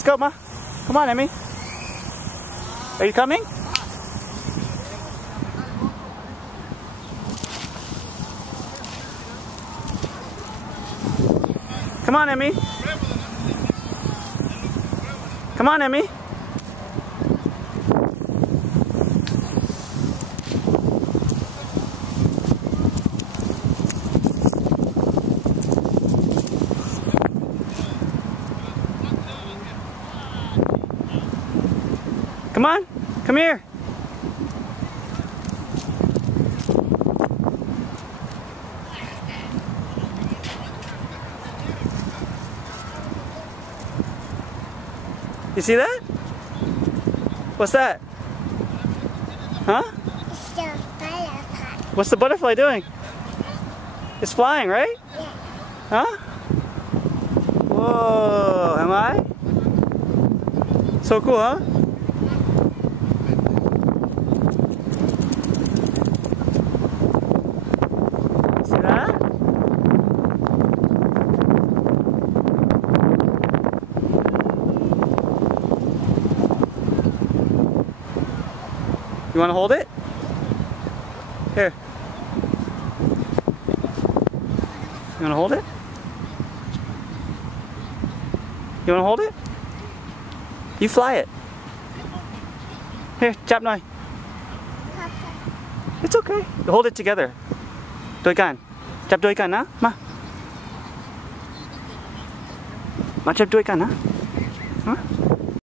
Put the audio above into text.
Let's go, Ma. Come on, Emmy. Are you coming? Come on, Emmy. Come on, Emmy. Come on, come here. You see that? What's that? Huh? It's the butterfly. What's the butterfly doing? It's flying, right? Yeah. Huh? Whoa, am I? So cool, huh? See that? You want to hold it? Here. You want to hold it? You want to hold it? You fly it. Here, chap noi. It's okay. Hold it together. Đôi can. Chap đôi can, huh? Ma. Ma chap đôi can, huh? Huh?